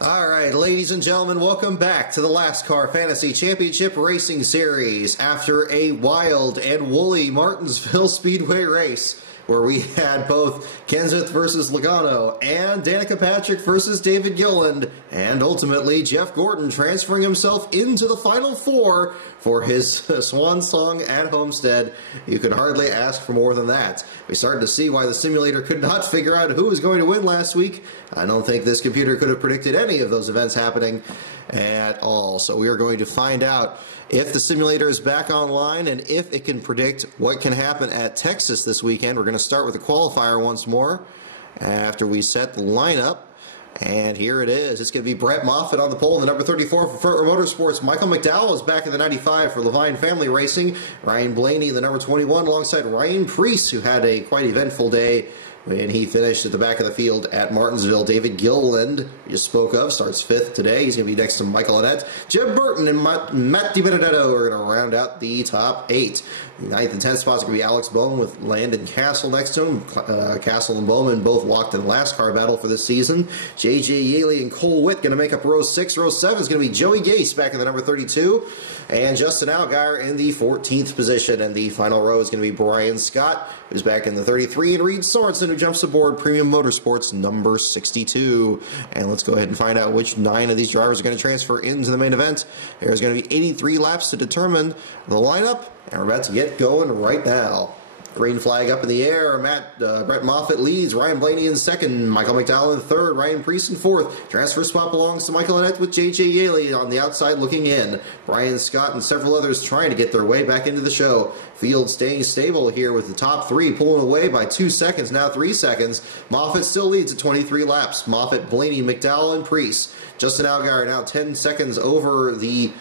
All right, ladies and gentlemen, welcome back to the LASTCAR Fantasy Championship Racing Series. After a wild and woolly Martinsville Speedway race, where we had both Kenseth versus Logano and Danica Patrick versus David Gilliland, and ultimately Jeff Gordon transferring himself into the Final Four for his swan song at Homestead. You could hardly ask for more than that. We started to see why the simulator could not figure out who was going to win last week. I don't think this computer could have predicted any of those events happening at all. So we are going to find out if the simulator is back online and if it can predict what can happen at Texas this weekend. We're going to start with the qualifier once more after we set the lineup. And here it is. It's going to be Brett Moffitt on the pole in the number 34 for Further Motorsports. Michael McDowell is back in the 95 for Levine Family Racing. Ryan Blaney, the number 21, alongside Ryan Preece, who had a quite eventful day when he finished at the back of the field at Martinsville. David Gilliland, we just spoke of, starts 5th today. He's going to be next to Michael Annett. Jeb Burton and Matt DiBenedetto are going to round out the top 8. The 9th and 10th spots are going to be Alex Bowman with Landon Castle next to him. Castle and Bowman both locked in the LASTCAR battle for this season. J.J. Yaley and Cole Witt going to make up row 6. Row 7 is going to be Joey Gase back in the number 32. And Justin Allgaier in the 14th position. And the final row is going to be Brian Scott, who's back in the 33, and Reed Sorensen, who jumps aboard Premium Motorsports number 62. And let's go ahead and find out which 9 of these drivers are going to transfer into the main event. There's going to be 83 laps to determine the lineup, and we're about to get going right now. Green flag up in the air. Brett Moffitt leads. Ryan Blaney in 2nd. Michael McDowell in 3rd. Ryan Preece in 4th. Transfer spot belongs to Michael Annett with J.J. Yaley on the outside looking in. Brian Scott and several others trying to get their way back into the show. Field staying stable here with the top 3 pulling away by 2 seconds, now 3 seconds. Moffitt still leads at 23 laps. Moffitt, Blaney, McDowell, and Preece. Justin Allgaier now 10 seconds over the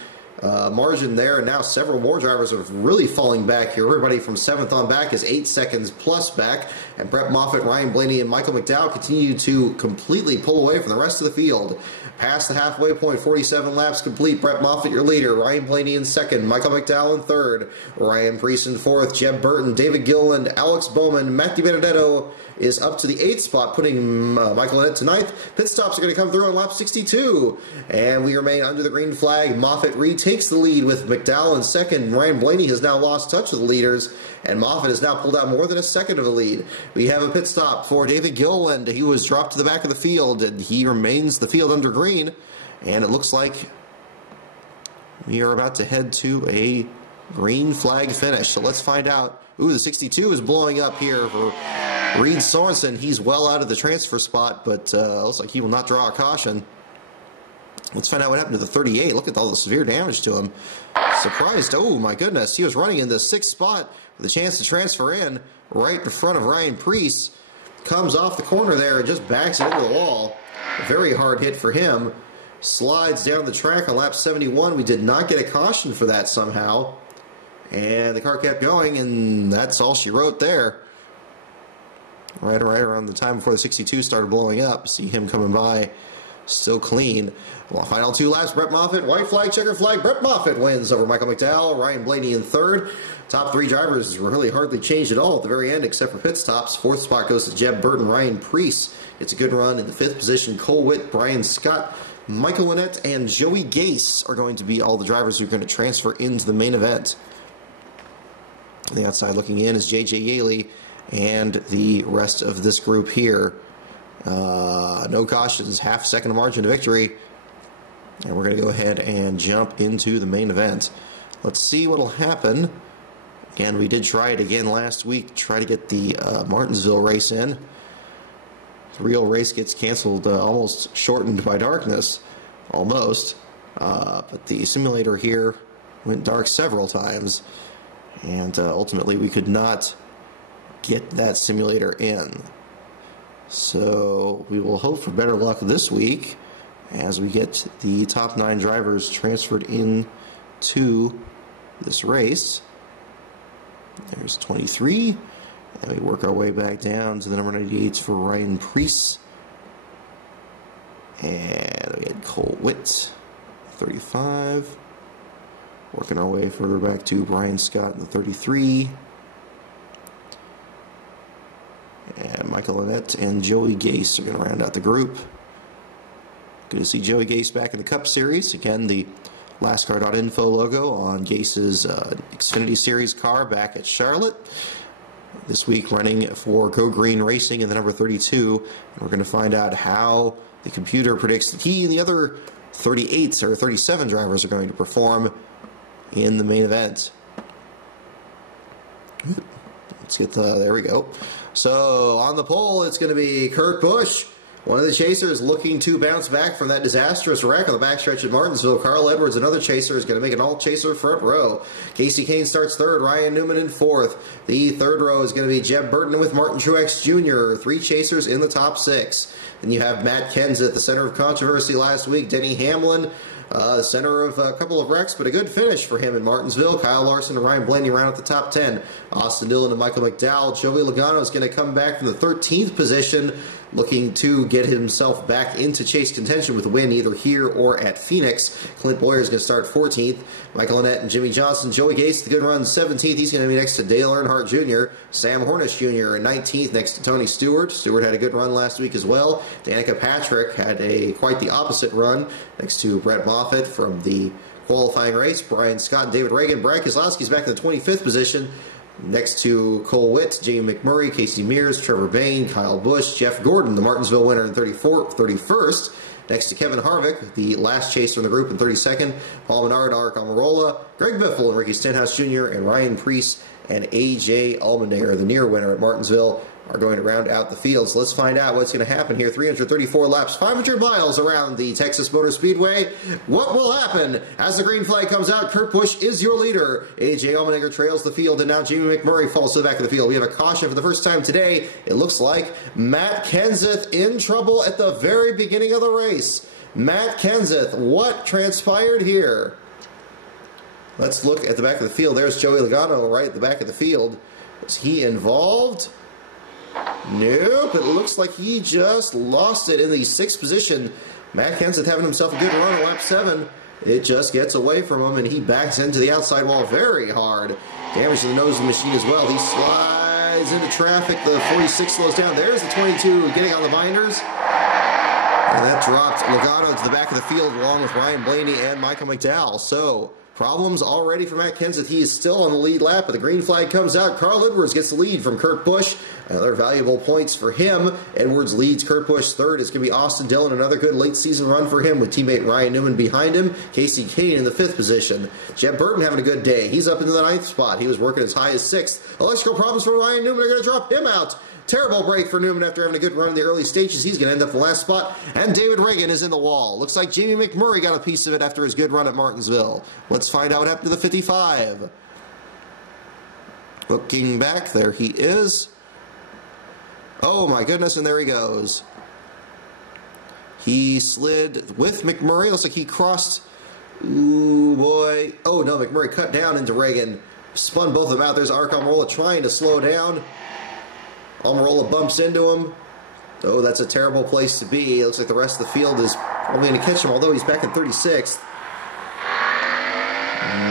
margin there, and now several more drivers are really falling back here. Everybody from 7th on back is 8 seconds plus back, and Brett Moffitt, Ryan Blaney, and Michael McDowell continue to completely pull away from the rest of the field. Past the halfway point, 47 laps complete. Brett Moffitt, your leader. Ryan Blaney in 2nd. Michael McDowell in 3rd. Ryan Preece in 4th. Jeb Burton, David Gilliland, Alex Bowman, Matt DiBenedetto is up to the 8th spot, putting Michael Annett to 9th. Pit stops are going to come through on lap 62. And we remain under the green flag. Moffitt retakes the lead with McDowell in 2nd. Ryan Blaney has now lost touch with the leaders, and Moffitt has now pulled out more than a second of the lead. We have a pit stop for David Gilliland. He was dropped to the back of the field, and he remains the field under green. And it looks like we are about to head to a green flag finish. So let's find out. Ooh, the 62 is blowing up here for Reed Sorensen. He's well out of the transfer spot, but looks like he will not draw a caution. Let's find out what happened to the 38. Look at all the severe damage to him. Surprised. Oh, my goodness. He was running in the 6th spot with a chance to transfer in right in front of Ryan Preece. Comes off the corner there and just backs it into the wall. A very hard hit for him. Slides down the track on lap 71. We did not get a caution for that somehow. And the car kept going, and that's all she wrote there. Right around the time before the 62 started blowing up. See him coming by. Still clean. Well, final 2 laps, Brett Moffitt, white flag, checker flag. Brett Moffitt wins over Michael McDowell. Ryan Blaney in 3rd. Top 3 drivers really hardly changed at all at the very end, except for pit stops. 4th spot goes to Jeb Burton. Ryan Preece gets a good run in the 5th position. Cole Witt, Brian Scott, Michael Annett, and Joey Gase are going to be all the drivers who are going to transfer into the main event. On the outside looking in is J.J. Yaley and the rest of this group here. No cautions, half second margin to victory. And we're going to go ahead and jump into the main event. Let's see what will happen. Again, we did try it again last week, try to get the Martinsville race in. The real race gets canceled, almost shortened by darkness, almost. But the simulator here went dark several times, and ultimately we could not get that simulator in. So we will hope for better luck this week as we get the top 9 drivers transferred in to this race. There's 23, and we work our way back down to the number 98s for Ryan Preece. And we had Cole Witt, 35. Working our way further back to Brian Scott in the 33. And Michael Annett and Joey Gase are going to round out the group. Good to see Joey Gase back in the Cup Series. Again, the LASTCAR.info logo on Gase's Xfinity Series car back at Charlotte. This week running for Go Green Racing in the number 32. And we're going to find out how the computer predicts that he and the other 38 or 37 drivers are going to perform in the main event. Let's get there we go. So on the pole, it's going to be Kurt Busch, one of the chasers looking to bounce back from that disastrous wreck on the backstretch at Martinsville. Carl Edwards, another chaser, is going to make an all-chaser front row. Casey Kane starts third, Ryan Newman in fourth. The third row is going to be Jeb Burton with Martin Truex Jr., 3 chasers in the top 6. Then you have Matt Kenseth, the center of controversy last week. Denny Hamlin, center of a couple of wrecks, but a good finish for him in Martinsville. Kyle Larson and Ryan Blaney round out the top 10. Austin Dillon and Michael McDowell. Joey Logano is going to come back from the 13th position, looking to get himself back into chase contention with a win either here or at Phoenix. Clint Boyer is going to start 14th. Michael Annett and Jimmy Johnson. Joey Gase, the good run, 17th. He's going to be next to Dale Earnhardt Jr. Sam Hornish Jr. in 19th, next to Tony Stewart. Stewart had a good run last week as well. Danica Patrick had quite the opposite run, next to Brett Moffitt from the qualifying race. Brian Scott and David Reagan. Brian Keselowski's back in the 25th position, next to Cole Witt, Jamie McMurray, Casey Mears, Trevor Bayne, Kyle Busch, Jeff Gordon, the Martinsville winner in 31st, next to Kevin Harvick, the last chaser in the group in 32nd, Paul Menard, Ark Almirola, Greg Biffle, and Ricky Stenhouse Jr., and Ryan Preece and A.J. Allmendinger, the near winner at Martinsville, are going to round out the field. So let's find out what's going to happen here. 334 laps, 500 miles around the Texas Motor Speedway. What will happen as the green flag comes out? Kurt Busch is your leader. A.J. Allmendinger trails the field, and now Jamie McMurray falls to the back of the field. We have a caution for the first time today. It looks like Matt Kenseth in trouble at the very beginning of the race. Matt Kenseth, what transpired here? Let's look at the back of the field. There's Joey Logano right at the back of the field. Is he involved? Nope, it looks like he just lost it in the 6th position. Matt Kenseth having himself a good run at lap 7. It just gets away from him, and he backs into the outside wall very hard. Damage to the nose of the machine as well. He slides into traffic. The 46 slows down. There's the 22 getting on the binders. And that dropped Logano to the back of the field along with Ryan Blaney and Michael McDowell. So, problems already for Matt Kenseth. He is still on the lead lap, but the green flag comes out. Carl Edwards gets the lead from Kurt Busch. Another valuable points for him. Edwards leads Kurt Busch third. It's going to be Austin Dillon, another good late season run for him with teammate Ryan Newman behind him. Casey Kane in the 5th position. Jeb Burton having a good day. He's up into the 9th spot. He was working as high as 6th. Electrical problems for Ryan Newman are going to drop him out. Terrible break for Newman after having a good run in the early stages. He's going to end up the last spot. And David Reagan is in the wall. Looks like Jamie McMurray got a piece of it after his good run at Martinsville. Let's find out what happened to the 55. Looking back, there he is. Oh my goodness, and there he goes. He slid with McMurray. Looks like he crossed. Ooh, boy. Oh no, McMurray cut down into Reagan. Spun both of them out. There's Ark Almirola trying to slow down. Almirola bumps into him. Oh, that's a terrible place to be. It looks like the rest of the field is probably going to catch him, although he's back in 36th.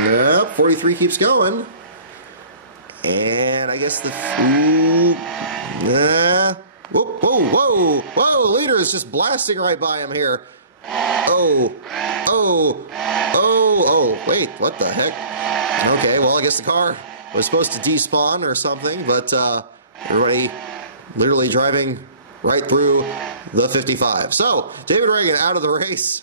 Nope, 43 keeps going. And I guess the... Whoa, whoa, whoa, whoa, leader is just blasting right by him here. Oh, wait, what the heck? Okay, well, I guess the car was supposed to despawn or something, but everybody literally driving right through the 55. So, David Reagan out of the race.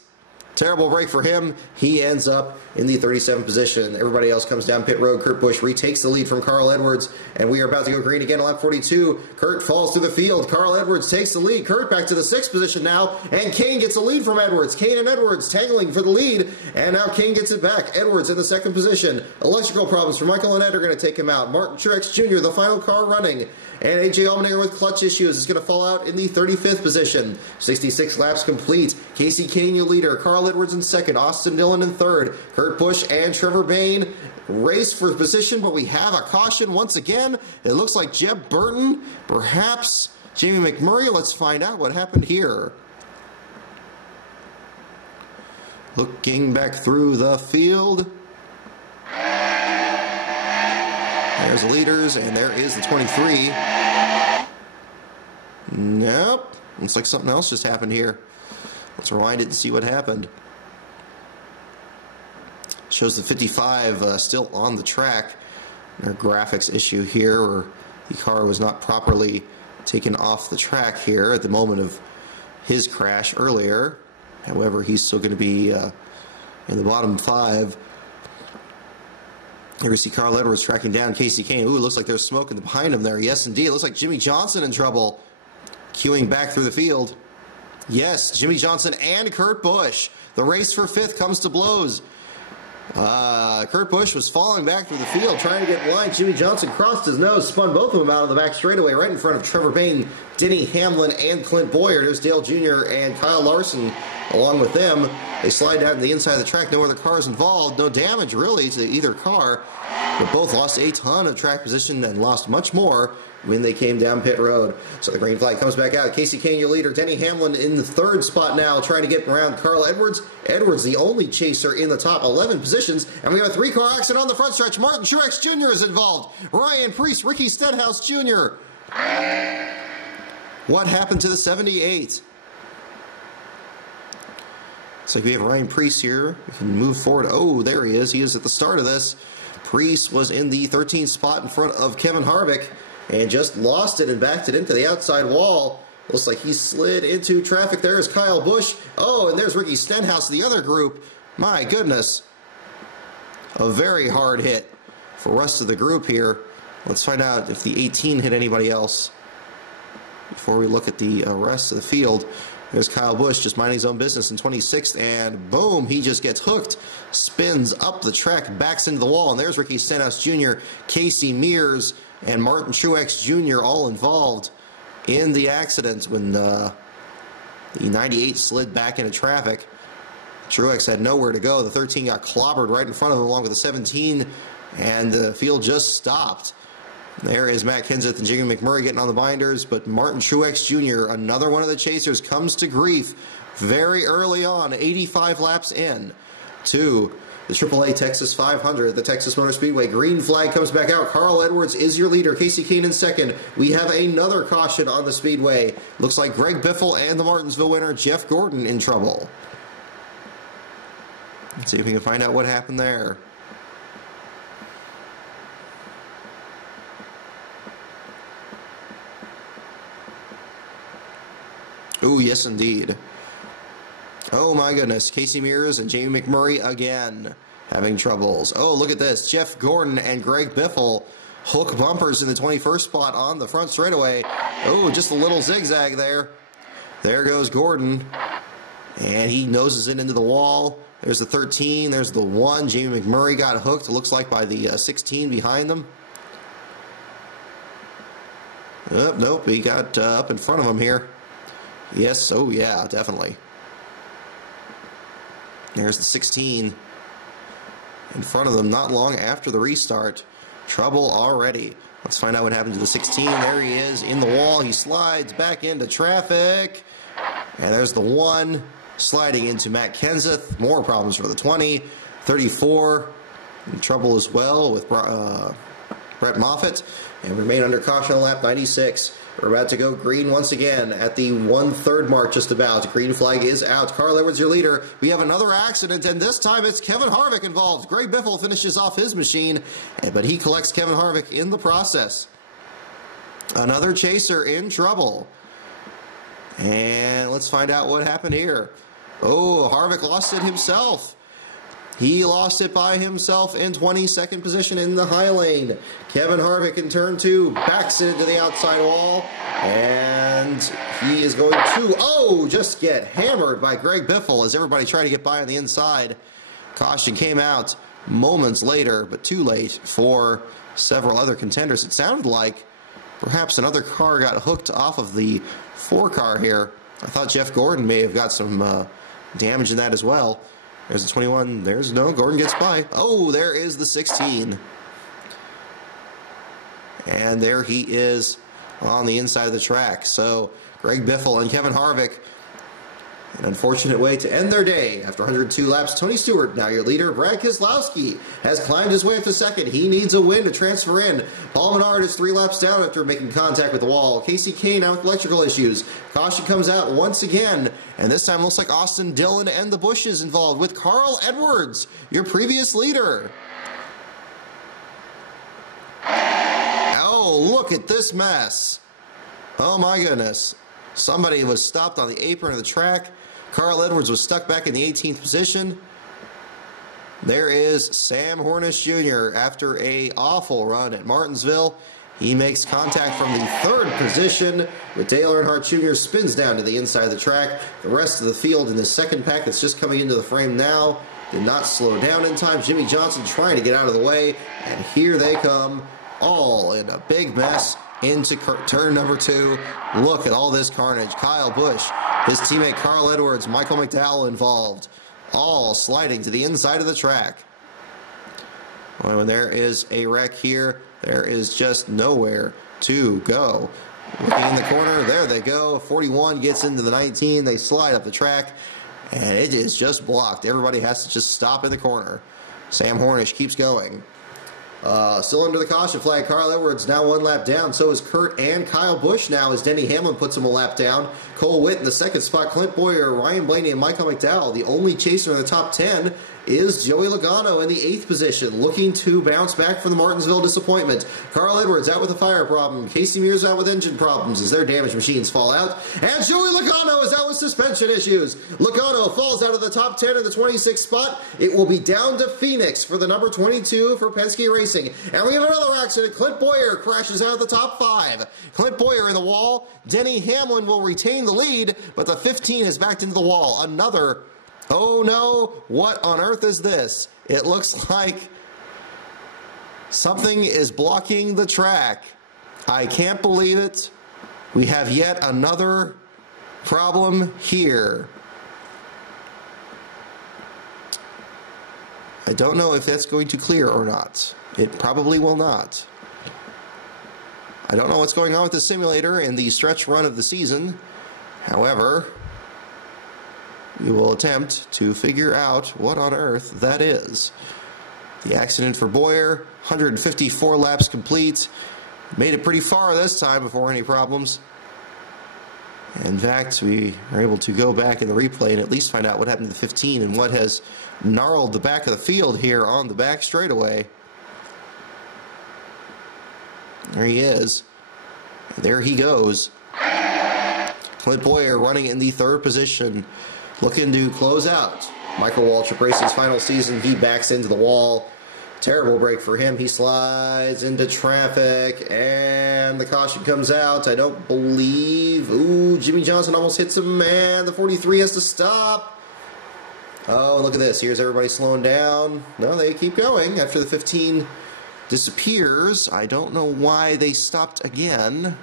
Terrible break for him. He ends up in the 37th position. Everybody else comes down pit road. Kurt Busch retakes the lead from Carl Edwards, and we are about to go green again on lap 42. Kurt falls through the field. Carl Edwards takes the lead. Kurt back to the 6th position now, and Kane gets a lead from Edwards. Kane and Edwards tangling for the lead, and now Kane gets it back. Edwards in the 2nd position. Electrical problems for Michael Annett are going to take him out. Martin Truex Jr., the final car running. And A.J. Allmendinger with clutch issues is going to fall out in the 35th position. 66 laps complete. Casey Kane, your leader. Carl Edwards in 2nd. Austin Dillon in 3rd. Kurt Busch and Trevor Bayne race for position, but we have a caution once again. It looks like Jeb Burton, perhaps Jamie McMurray. Let's find out what happened here. Looking back through the field. There's the leaders, and there is the 23. Nope. Looks like something else just happened here. Let's rewind it and see what happened. Shows the 55 still on the track. Our graphics issue here, where the car was not properly taken off the track here at the moment of his crash earlier. However, he's still going to be in the bottom 5. Here we see Carl Edwards tracking down Casey Kane. Ooh, it looks like there's smoke behind him there. Yes, indeed. It looks like Jimmy Johnson in trouble. Queuing back through the field. Yes, Jimmy Johnson and Kurt Busch. The race for 5th comes to blows. Kurt Busch was falling back through the field, trying to get in line. Jimmy Johnson crossed his nose, spun both of them out of the back straightaway, right in front of Trevor Bayne, Denny Hamlin, and Clint Boyer. There's Dale Jr. and Kyle Larson along with them. They slide down to the inside of the track. No other cars involved. No damage, really, to either car. But both lost a ton of track position and lost much more when they came down pit road. So the green flag comes back out. Casey Kane, your leader. Denny Hamlin in the 3rd spot now, trying to get around Carl Edwards. Edwards, the only chaser in the top 11 positions. And we have a 3-car accident on the front stretch. Martin Truex Jr. is involved. Ryan Preece, Ricky Stenhouse Jr. What happened to the 78? Looks like we have Ryan Preece here. We can move forward. Oh, there he is. He is at the start of this. Preece was in the 13th spot in front of Kevin Harvick and just lost it and backed it into the outside wall. Looks like he slid into traffic. There's Kyle Busch. Oh, and there's Ricky Stenhouse, the other group. My goodness. A very hard hit for the rest of the group here. Let's find out if the 18 hit anybody else before we look at the rest of the field. There's Kyle Busch just minding his own business in 26th, and boom, he just gets hooked, spins up the track, backs into the wall, and there's Ricky Stenhouse Jr., Casey Mears, and Martin Truex Jr. all involved in the accident when the 98 slid back into traffic. Truex had nowhere to go. The 13 got clobbered right in front of him along with the 17, and the field just stopped. There is Matt Kenseth and Jamie McMurray getting on the binders, but Martin Truex Jr., another one of the chasers, comes to grief very early on, 85 laps in to the AAA Texas 500, the Texas Motor Speedway. Green flag comes back out. Carl Edwards is your leader. Casey Kane in 2nd. We have another caution on the speedway. Looks like Greg Biffle and the Martinsville winner, Jeff Gordon, in trouble. Let's see if we can find out what happened there. Oh, yes, indeed. Oh, my goodness. Casey Mears and Jamie McMurray again having troubles. Oh, look at this. Jeff Gordon and Greg Biffle hook bumpers in the 21st spot on the front straightaway. Oh, just a little zigzag there. There goes Gordon. And he noses it into the wall. There's the 13. There's the 1. Jamie McMurray got hooked, it looks like, by the 16 behind them. Oh, nope, he got up in front of him here. Yes, oh yeah, definitely. There's the 16 in front of them not long after the restart. Trouble already. Let's find out what happened to the 16. There he is in the wall. He slides back into traffic. And there's the 1 sliding into Matt Kenseth. More problems for the 20. 34 in trouble as well with Brett Moffitt. And remain under caution on lap 96. We're about to go green once again at the 1/3 mark just about. Green flag is out. Carl Edwards, your leader. We have another accident, and this time it's Kevin Harvick involved. Greg Biffle finishes off his machine, but he collects Kevin Harvick in the process. Another chaser in trouble. And let's find out what happened here. Oh, Harvick lost it himself. He lost it by himself in 22nd position in the high lane. Kevin Harvick in turn 2 backs it into the outside wall. And he is going to, just get hammered by Greg Biffle as everybody tried to get by on the inside. Caution came out moments later, but too late for several other contenders. It sounded like perhaps another car got hooked off of the 4-car here. I thought Jeff Gordon may have got some damage in that as well. There's the 21. There's no. Gordon gets by. Oh, there is the 16. And there he is on the inside of the track. So Greg Biffle and Kevin Harvick An unfortunate way to end their day. After 102 laps, Tony Stewart, now your leader, Brad Keselowski, has climbed his way up to second. He needs a win to transfer in. Paul Menard is 3 laps down after making contact with the wall. Casey Kane now with electrical issues. Caution comes out once again, and this time looks like Austin Dillon and the Bushes involved with Carl Edwards, your previous leader. Oh, look at this mess. Oh my goodness. Somebody was stopped on the apron of the track. Carl Edwards was stuck back in the 18th position. There is Sam Hornish Jr. after an awful run at Martinsville. He makes contact from the 3rd position, but Dale Earnhardt Jr. spins down to the inside of the track. The rest of the field in the second pack that's just coming into the frame now did not slow down in time. Jimmy Johnson trying to get out of the way, and here they come, all in a big mess into turn number 2. Look at all this carnage. Kyle Busch, his teammate Carl Edwards, Michael McDowell involved, all sliding to the inside of the track. When there is a wreck here, there is just nowhere to go. Looking in the corner, there they go. 41 gets into the 19. They slide up the track, and it is just blocked. Everybody has to just stop in the corner. Sam Hornish keeps going. Still under the caution flag, Carl Edwards now 1 lap down. So is Kurt and Kyle Busch now as Denny Hamlin puts him a lap down. Cole Witt in the 2nd spot. Clint Boyer, Ryan Blaney, and Michael McDowell. The only chaser in the top 10 is Joey Logano in the 8th position, looking to bounce back from the Martinsville disappointment. Carl Edwards out with a fire problem. Casey Mears out with engine problems as their damaged machines fall out. And Joey Logano is out with suspension issues. Logano falls out of the top 10 in the 26th spot. It will be down to Phoenix for the number 22 for Penske Racing. And we have another accident. Clint Boyer crashes out of the top 5. Clint Boyer in the wall. Denny Hamlin will retain the lead, but the 15 is backed into the wall. Another. Oh no, what on earth is this? It looks like something is blocking the track. I can't believe it. We have yet another problem here. I don't know if that's going to clear or not. It probably will not. I don't know what's going on with the simulator in the stretch run of the season. However, we will attempt to figure out what on earth that is. The accident for Boyer, 154 laps complete. Made it pretty far this time before any problems. In fact, we are able to go back in the replay and at least find out what happened to the 15 and what has gnarled the back of the field here on the back straightaway. There he is. There he goes. Clint Boyer running in the 3rd position, looking to close out Michael Waltrip Racing's final season. He backs into the wall. Terrible break for him. He slides into traffic, and the caution comes out. I don't believe... Ooh, Jimmy Johnson almost hits him, and the 43 has to stop. Oh, look at this. Here's everybody slowing down. No, they keep going after the 15 disappears. I don't know why they stopped again.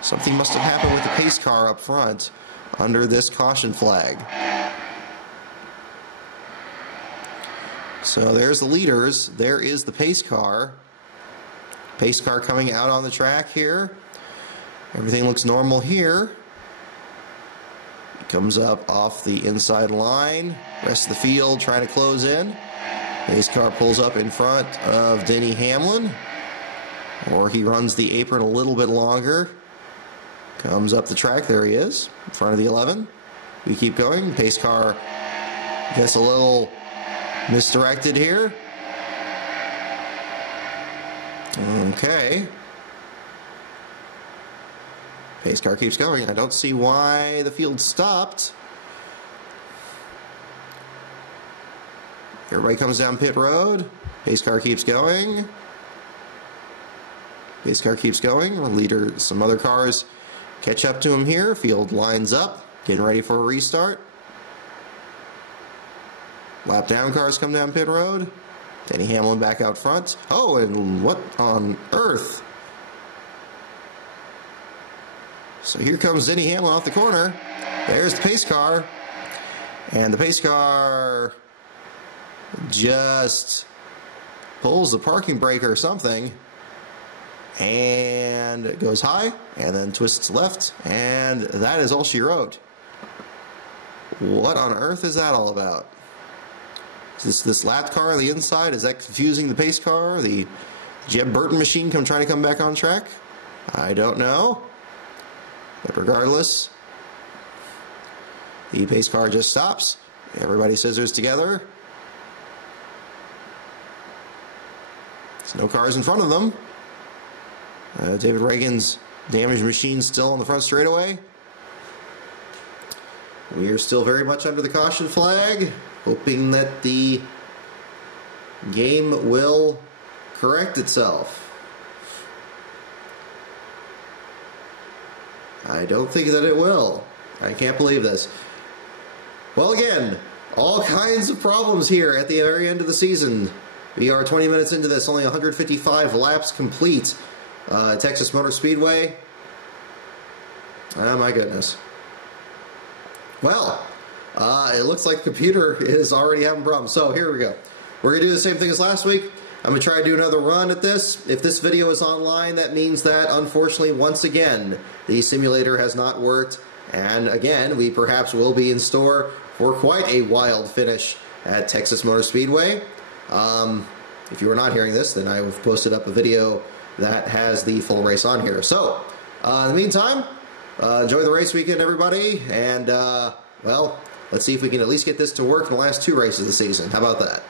Something must have happened with the pace car up front under this caution flag. So there's the leaders. There is the pace car. Pace car coming out on the track here. Everything looks normal here. It comes up off the inside line. Rest of the field trying to close in. Pace car pulls up in front of Denny Hamlin. Or he runs the apron a little bit longer. Comes up the track. There he is, in front of the 11. We keep going. Pace car gets a little misdirected here. Okay. Pace car keeps going. I don't see why the field stopped. Everybody comes down pit road. Pace car keeps going. Pace car keeps going. Leader, some other cars catch up to him here. Field lines up, getting ready for a restart. Lap down cars come down pit road. Denny Hamlin back out front. Oh, and what on earth? So here comes Denny Hamlin off the corner. There's the pace car. And the pace car just pulls the parking brake or something. And it goes high, and then twists left, and that is all she wrote. What on earth is that all about? Is this LASTCAR on the inside? Is that confusing the pace car? The Jeb Burton machine trying to come back on track? I don't know. But regardless, the pace car just stops. Everybody scissors together. There's no cars in front of them. David Reagan's damaged machine still on the front straightaway. We are still very much under the caution flag, hoping that the game will correct itself. I don't think that it will. I can't believe this. Well, again, all kinds of problems here at the very end of the season. We are 20 minutes into this, only 155 laps complete. Texas Motor Speedway. Oh my goodness. Well, it looks like the computer is already having problems. So here we go. We're going to do the same thing as last week. I'm going to try to do another run at this. If this video is online, that means that, unfortunately, once again, the simulator has not worked. And again, we perhaps will be in store for quite a wild finish at Texas Motor Speedway. If you are not hearing this, then I have posted up a video that has the full race on here. So, in the meantime, enjoy the race weekend, everybody. And, well, let's see if we can at least get this to work in the last 2 races of the season. How about that?